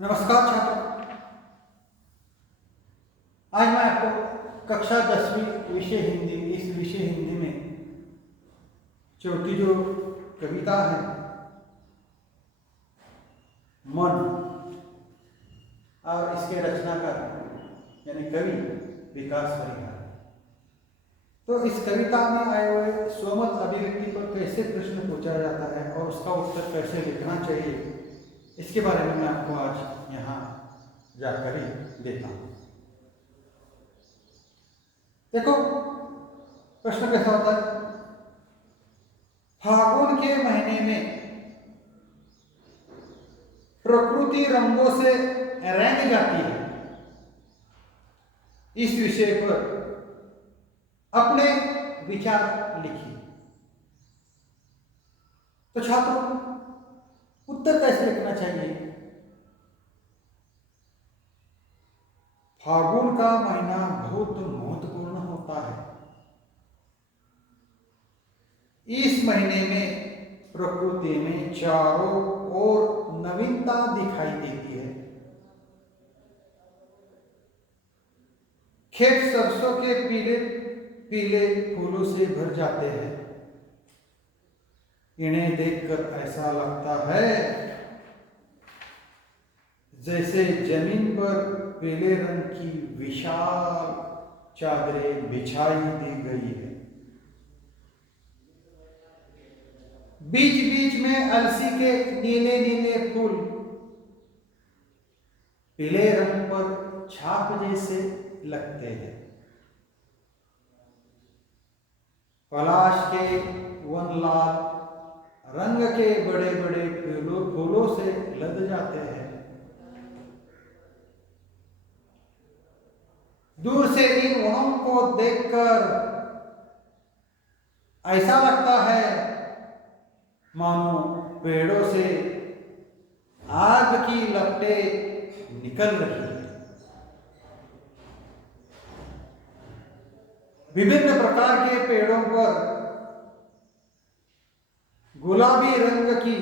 नमस्कार छात्रों। आज मैं आपको कक्षा 10वीं विषय हिंदी, इस विषय हिंदी में चौथी जो कविता है मन और इसके रचनाकार यानी कवि विकास परिहार, तो इस कविता में आए हुए स्वमत अभिव्यक्ति पर कैसे प्रश्न पूछा जाता है और उसका उत्तर कैसे लिखना चाहिए, इसके बारे में मैं आपको आज यहाँ जाकर ही देता हूँ। देखो प्रश्न कैसा होता है। फागुन के महीने में प्रकृति रंगों से रंग जाती है, इस विषय पर अपने विचार लिखिए। तो छात्रों उत्तर कैसे लिखना चाहिए। फागुन का महीना बहुत महत्वपूर्ण होता है। इस महीने में प्रकृति में चारों ओर नवीनता दिखाई देती है। खेत सरसों के पीले पीले फूलों से भर जाते हैं। इन्हें देखकर ऐसा लगता है जैसे जमीन पर पीले रंग की विशाल चादरें बिछाई दी गई है। बीच बीच में अलसी के नीले नीले फूल पीले रंग पर छाप जैसे लगते हैं। पलाश के वन लाल रंग के बड़े बड़े फूलों से लद जाते हैं। दूर से इन वनों को देखकर ऐसा लगता है मानो पेड़ों से आग की लपटें निकल रही है। विभिन्न प्रकार के पेड़ों पर गुलाबी रंग की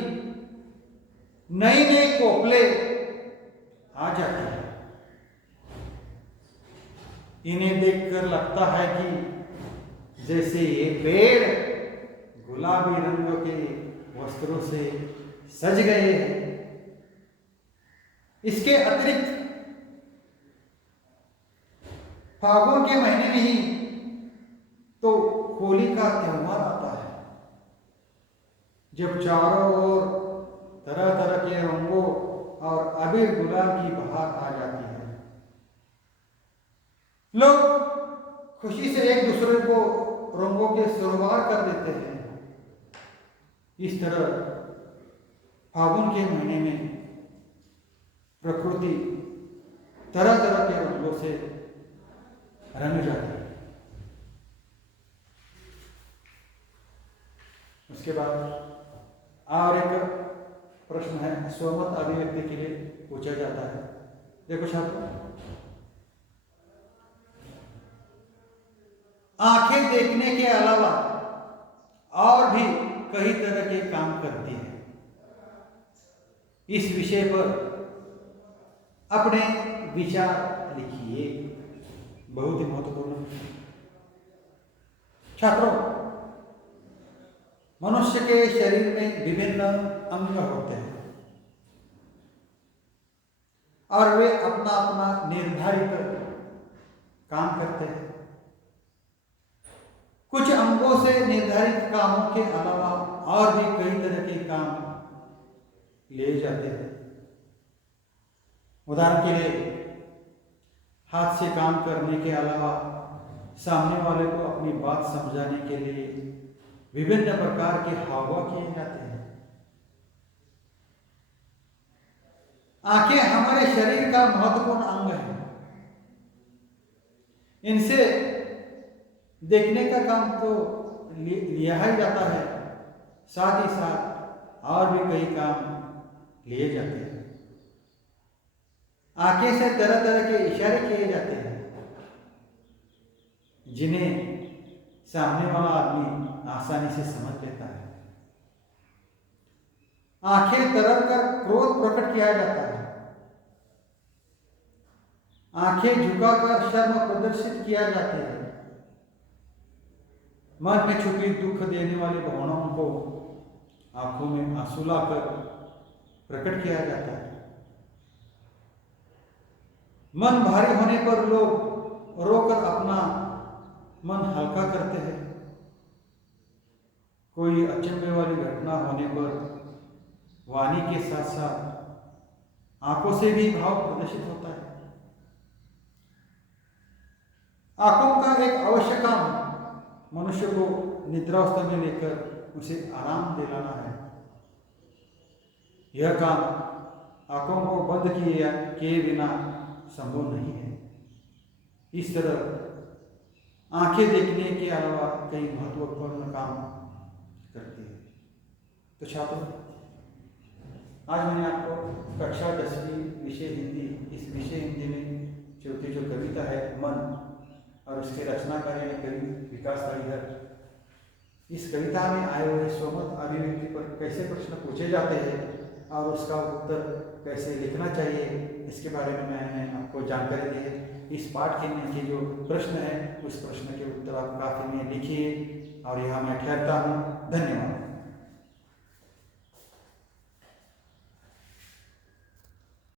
नई नई कोपले आ जाती है। इन्हें देखकर लगता है कि जैसे ये पेड़ गुलाबी रंग के वस्त्रों से सज गए हैं। इसके अतिरिक्त फागुन के महीने में ही तो होली का त्योहार आता है, जब चारों ओर तरह तरह के रंगों और अबीर गुलाल की बहार आ जाती है। लोग खुशी से एक दूसरे को रंगों के सरोवर कर देते हैं। इस तरह फागुन के महीने में प्रकृति तरह तरह के रंगों से रंग जाती है। उसके बाद और एक प्रश्न है, स्वमत अभिव्यक्ति के लिए पूछा जाता है। देखो छात्रों, आंखें देखने के अलावा और भी कई तरह के काम करती है। इस विषय पर अपने विचार लिखिए, बहुत ही महत्वपूर्ण। छात्रों, मनुष्य के शरीर में विभिन्न अंग होते हैं और वे अपना अपना निर्धारित काम करते हैं। कुछ अंगों से निर्धारित कामों के अलावा और भी कई तरह के काम लिए जाते हैं। उदाहरण के लिए, हाथ से काम करने के अलावा सामने वाले को अपनी बात समझाने के लिए विभिन्न प्रकार के हावभाव किए जाते हैं। आंखें हमारे शरीर का महत्वपूर्ण अंग है। इनसे देखने का काम तो लिया ही जाता है, साथ ही साथ और भी कई काम लिए जाते हैं। आंखें से तरह तरह के इशारे किए जाते हैं, जिन्हें सामने वाला आदमी आसानी से समझ लेता है। आंखें तरह कर क्रोध प्रकट किया जाता है। आंखें झुकाकर शर्म प्रदर्शित किया जाता है। मन में छुपी दुख देने वाली भावनाओं को आंखों में आंसू लाकर प्रकट किया जाता है। मन भारी होने पर लोग रोकर अपना मन हल्का करते हैं। कोई अचंभे वाली घटना होने पर वाणी के साथ साथ आंखों से भी भाव प्रदर्शित होता है। आंखों का एक आवश्यक काम मनुष्य को निद्रावस्था में लेकर उसे आराम दिलाना है। यह काम आंखों को बंद किए बिना संभव नहीं है। इस तरह आंखें देखने के अलावा कई महत्वपूर्ण काम करती है। तो छात्रों, आज मैंने आपको कक्षा 10वीं विषय हिंदी, इस विषय हिंदी में चौथी जो कविता है मन और उसके रचनाकार यानी कवि विकास हरिहर, इस कविता में आए हुए स्वमत अभिव्यक्ति पर कैसे प्रश्न पूछे जाते हैं और उसका उत्तर कैसे लिखना चाहिए, इसके बारे में मैंने आपको जानकारी दी है। इस पाठ के जो प्रश्न है उस प्रश्न के उत्तर आप काफी में लिखिए और यहाँ मैं ठहरता हूँ। धन्यवाद।